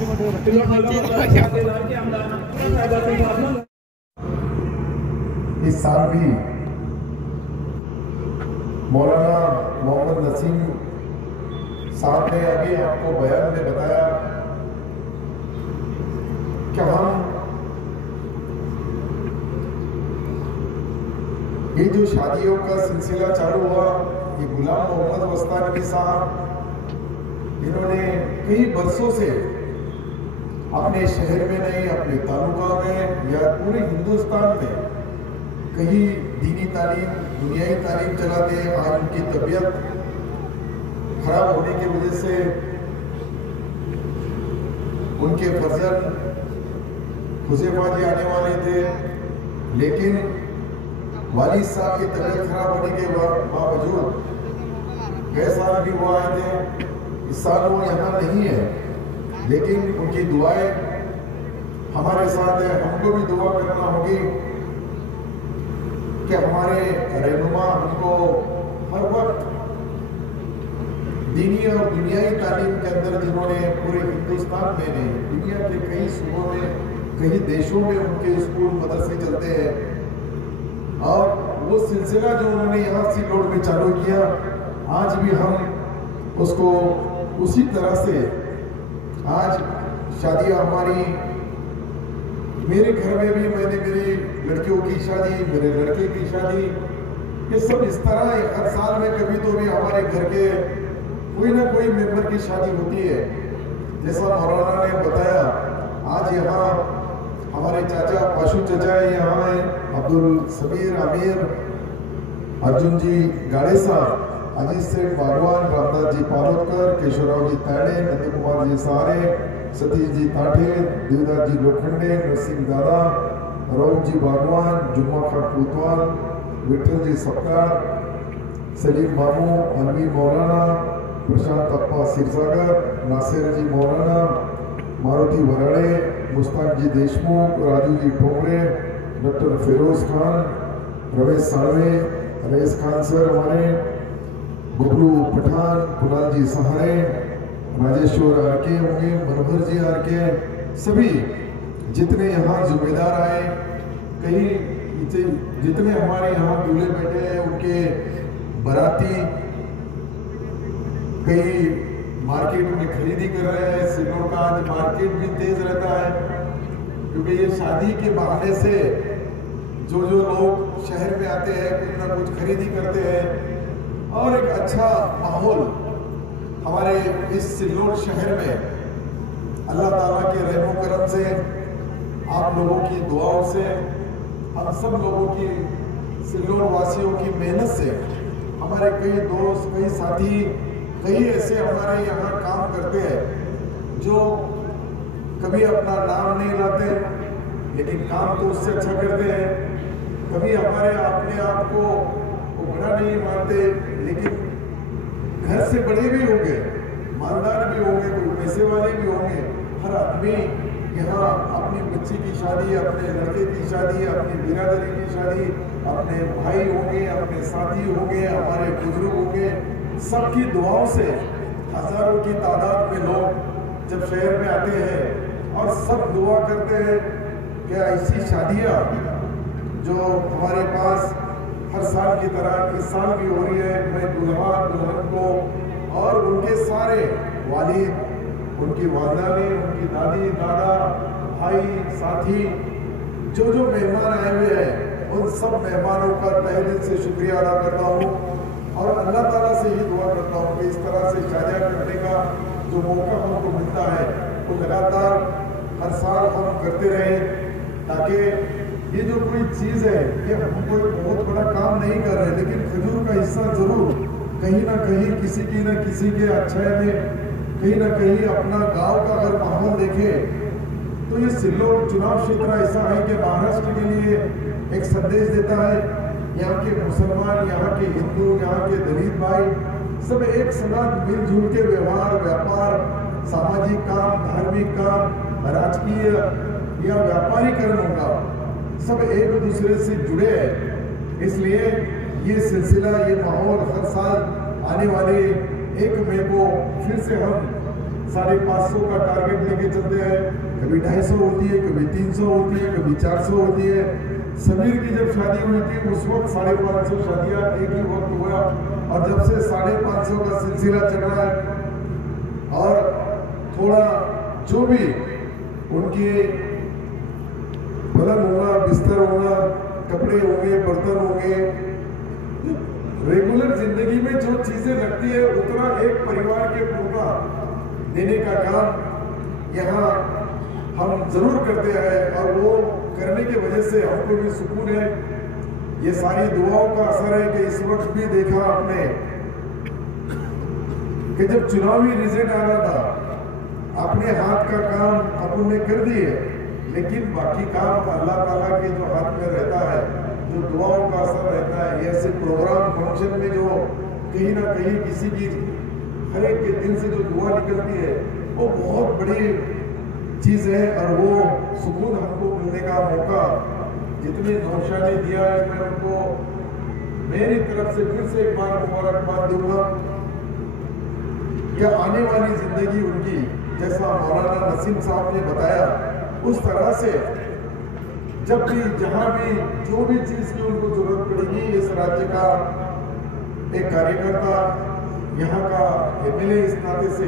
इस साल भी मौलाना मोहम्मद नसीम साहब ने अभी आपको बयान में बताया कि हम ये जो शादियों का सिलसिला चालू हुआ, ये गुलाम मोहम्मद वस्तानी साहब इन्होंने कई बरसों से अपने शहर में नहीं, अपने तालुका में या पूरे हिंदुस्तान में कहीं दीनी तालीम, दुनियाई तालीम चलाते हैं। आज उनकी तबीयत खराब होने की वजह से उनके फर्जंद हुज़ैफा जी आने वाले थे, लेकिन वालिद साहब की तबीयत खराब होने के बावजूद गए साल भी वो आए थे। इस साल वो यहाँ नहीं है, लेकिन उनकी दुआएं हमारे साथ है। हमको भी दुआ करना होगी कि हमारे रहनुमा हमको हर वक्त दीनी और दुनियाई तालीम के अंदर, जिन्होंने पूरे हिंदुस्तान में नहीं, दुनिया के कई सूबों में, कई देशों में उनके स्कूल मदरसे चलते हैं, और वो सिलसिला जो उन्होंने यहाँ सिलोड़ में चालू किया, आज भी हम उसको उसी तरह से, आज शादियाँ हमारी, मेरे घर में भी मैंने मेरी लड़कियों की शादी, मेरे लड़के की शादी, ये सब इस तरह हर साल में कभी तो भी हमारे घर के कोई ना कोई मेंबर की शादी होती है। जैसा मौलाना ने बताया, आज यहाँ हमारे चाचा पाशु चाचा यहाँ हैं, अब्दुल सबीर आमिर, अर्जुन जी गाड़ेसा, अजीत सेठ बागवान, रामदास जी पालोदकर, केशवराव जी ताड़े, नंद कुमार जी सारे, सतीश जी ताठे, देवदास जी लोखंडे, नरसिंह दादा, राउत जी बागवान, जुम्मा खान कोतवाल, विठल जी सपकार, सलीम मामू, अलवी मौलाना, प्रशांत अप्पा सिरसागर, नासिर जी मौलाना, मारुति वराड़े, मुस्ताक जी Deshmukh, Raju ji ठोंगरे, doctor Firoz Khan, Ramesh Salve, rice Khan sir हमारे, बबलू पठान, कुणाल जी सहारे, राजेश्वर आरके होंगे, मनोहर जी आरके, सभी जितने यहाँ जिम्मेदार आए, कई जितने हमारे यहाँ दूल्हे बैठे हैं, उनके बाराती कई मार्केट में खरीदी कर रहे हैं। सिलोड़ का आज मार्केट भी तेज रहता है, क्योंकि ये शादी के बहाने से जो लोग शहर में आते हैं, कुछ ना कुछ खरीदी करते हैं, और एक अच्छा माहौल हमारे इस सिल्लोड़ शहर में अल्लाह ताला के रहमो करम से, आप लोगों की दुआओं से, हम सब लोगों की, सिल्लोड़ वासियों की मेहनत से, हमारे कई दोस्त, कई साथी, कई ऐसे हमारे यहाँ काम करते हैं जो कभी अपना नाम नहीं लाते, लेकिन काम तो उससे अच्छा करते हैं। कभी हमारे अपने आप को बड़ा नहीं मानते, लेकिन घर से बड़े भी होंगे, मालदार भी होंगे, कोई पैसे वाले भी होंगे, हर आदमी यहाँ अपनी बच्ची की शादी, अपने लड़के की शादी, अपनी बिरादरी की शादी, अपने भाई होंगे, अपने साथी होंगे, हमारे बुजुर्ग होंगे, सबकी दुआओं से हजारों की तादाद में लोग जब शहर में आते हैं, और सब दुआ करते हैं कि ऐसी शादियाँ जो हमारे पास हर साल की तरह इस साल भी हो रही है, मैं दुल्हा दुल्हन को और उनके सारे वालिद, उनकी वालदानी, उनकी दादी दादा, भाई साथी, जो मेहमान आए हुए हैं, उन सब मेहमानों का तहे दिल से शुक्रिया अदा करता हूँ, और अल्लाह ताला से ही दुआ करता हूँ कि इस तरह से शादियाँ करने का जो मौका हमको मिलता है, वो लगातार हर साल हम करते रहें, ताकि ये जो कोई चीज़ है, ये हम कोई बहुत बड़ा काम नहीं कर रहे, लेकिन खजूर का हिस्सा जरूर कहीं ना कहीं किसी की न किसी के अच्छे में, कहीं ना कहीं अपना गांव का अगर माहौल देखे, तो ये सिल्लोड़ चुनाव क्षेत्र ऐसा है कि महाराष्ट्र के लिए एक संदेश देता है। यहाँ के मुसलमान, यहाँ के हिंदू, यहाँ के दलित भाई सब एक साथ मिलजुल के व्यवहार, व्यापार, सामाजिक काम, धार्मिक काम, राजकीय या व्यापारीकरण होगा, सब एक दूसरे से जुड़े हैं। इसलिए ये सिलसिला, ये माहौल हर साल आने वाले 1 मई को फिर से हम 550 का टारगेट लेके चलते हैं, कभी 250 होती है, कभी 300 होती है, कभी 400 होती है। समीर की जब शादी हुई थी उस वक्त 550 शादियां एक ही वक्त हुआ, और जब से 550 का सिलसिला चल रहा है। और थोड़ा जो भी उनकी पलंग होगा, बिस्तर होगा, कपड़े होंगे, बर्तन होंगे, रेगुलर जिंदगी में जो चीजें लगती है उतना एक परिवार के पूरा देने का काम यहाँ हम जरूर करते हैं, और वो करने की वजह से हमको भी सुकून है। ये सारी दुआओं का असर है कि इस वक्त भी देखा आपने कि जब चुनावी रिजल्ट आ रहा था, अपने हाथ का काम अपन ने कर दिए, लेकिन बाकी काम अल्लाह ताला के जो हाथ में रहता है, जो दुआओं का असर रहता है। ऐसे प्रोग्राम फंक्शन में जो कहीं ना कहीं किसी की हर एक के दिल से जो दुआ निकलती है, वो बहुत बड़ी चीज है, और वो सुकून हमको मिलने का मौका जितने नौशाद ने दिया है, मैं उनको मेरी तरफ से फिर से एक बार मुबारकबाद दूंगा। क्या आने वाली जिंदगी उनकी, जैसा मौलाना नसीम साहब ने बताया, उस तरह से जब भी जहां भी जो भी चीज की उनको जरूरत पड़ेगी, इस राज्य का एक कार्यकर्ता, यहाँ का एमएलए इस नाते से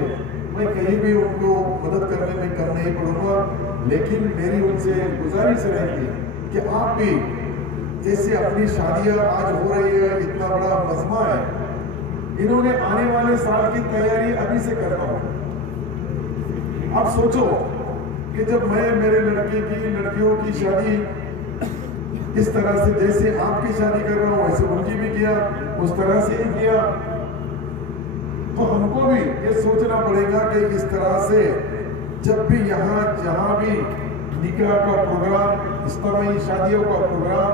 मैं कहीं भी उनको मदद करने में कम नहीं पड़ूंगा। लेकिन मेरी उनसे गुजारिश रहेगी कि आप भी जैसे अपनी शादियां आज हो रही है, इतना बड़ा मजमा है, इन्होंने आने वाले साल की तैयारी अभी से करना होगा। आप सोचो कि जब मैं मेरे लड़के की लड़कियों की शादी इस तरह से, जैसे आपकी शादी कर रहा हूं वैसे उनकी भी किया, उस तरह से ही किया, तो हमको भी ये सोचना पड़ेगा कि इस तरह से जब भी यहाँ जहां भी निकाह का प्रोग्राम, इस्लामी शादियों का प्रोग्राम,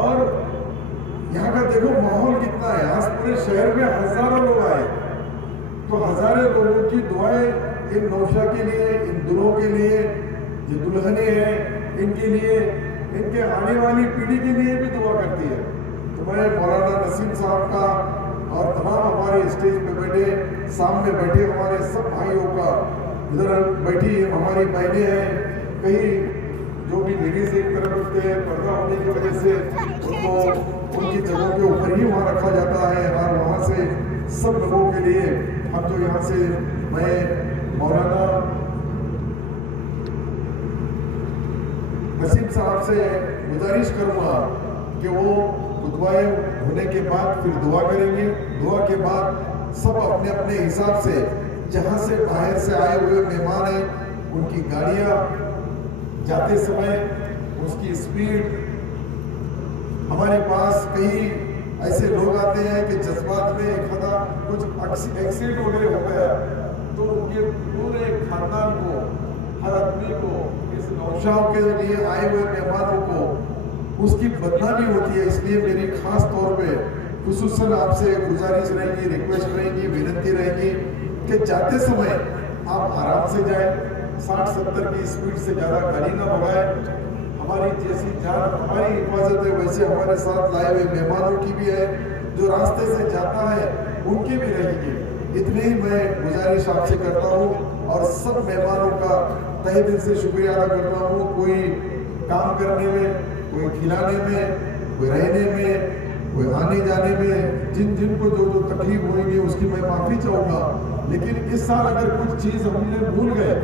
और यहाँ का देखो माहौल कितना है, आज पूरे शहर में हजारों लोग आए, तो हजारों लोगों की दुआएं इन नौशा के लिए, इन दुल्हों के लिए, जो दुल्हने हैं इनके लिए, इनके आने वाली पीढ़ी के लिए भी दुआ करती है। तो मैं मौलाना नसीम साहब का और तमाम हमारे स्टेज पे बैठे, सामने बैठे हमारे सब भाइयों का, इधर बैठी हमारी बहनें हैं, कहीं जो भी लेडीज एक तरफ रखते हैं, पर्दा होने की वजह से उनको उनकी जगहों के ऊपर ही वहाँ रखा जाता है, और वहाँ से सब लोगों के लिए हम जो यहाँ से, मैं मौलाना नसीम साहब से गुजारिश करूँगा कि वो दुआएं होने के बाद फिर दुआ करेंगे। दुआ के बाद सब अपने अपने हिसाब से, जहाँ से बाहर से आए हुए मेहमान हैं, उनकी गाड़ियाँ जाते समय उसकी स्पीड, हमारे पास कई ऐसे लोग आते हैं कि जज्बात में कुछ एक्सीडेंट वगैरह हो गया, तो उनके पूरे खानदान को, हर आदमी को, इस नौशाओं के लिए आए हुए मेहमानों को उसकी बदनामी होती है। इसलिए मेरी खास तौर पे खुसूसन आपसे गुजारिश रहेगी, रिक्वेस्ट रहेगी, विनती रहेगी कि जाते समय आप आराम से जाएं, 60-70 की स्पीड से ज़्यादा गाड़ी ना भगाएं। हमारी जैसी जान, हमारी हिफाजत है, वैसे हमारे साथ लाए हुए मेहमानों की भी है, जो रास्ते से जाता है उनकी भी रहेगी। इतने ही मैं गुजारिश आपसे करता हूँ, और सब मेहमानों का तहे दिल से शुक्रिया अदा करता हूँ। कोई काम करने में, कोई खिलाने में, कोई रहने में, कोई आने जाने में, जिन जिन को जो जो तकलीफ होगी उसकी मैं माफ़ी चाहूँगा। लेकिन इस साल अगर कुछ चीज़ हमने भूल गए,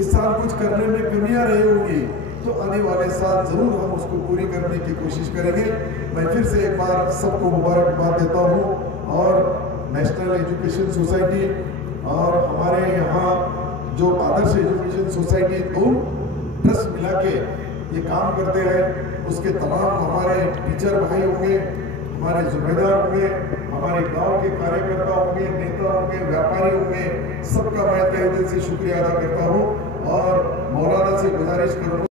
इस साल कुछ करने में कमियाँ रही होंगी, तो आने वाले साल जरूर हम उसको पूरी करने की कोशिश करेंगे। मैं फिर से एक बार सबको मुबारकबाद देता हूँ, और नेशनल एजुकेशन सोसाइटी और हमारे यहाँ जो आदर्श एजुकेशन सोसाइटी, दो ट्रस्ट मिला के ये काम करते हैं, उसके तमाम हमारे टीचर भाई होंगे, हमारे जिम्मेदार होंगे, हमारे गांव के कार्यकर्ता होंगे, नेता होंगे, व्यापारी होंगे, सबका मैं तहे दिल से शुक्रिया अदा करता हूँ, और मौलाना से गुजारिश करूँगा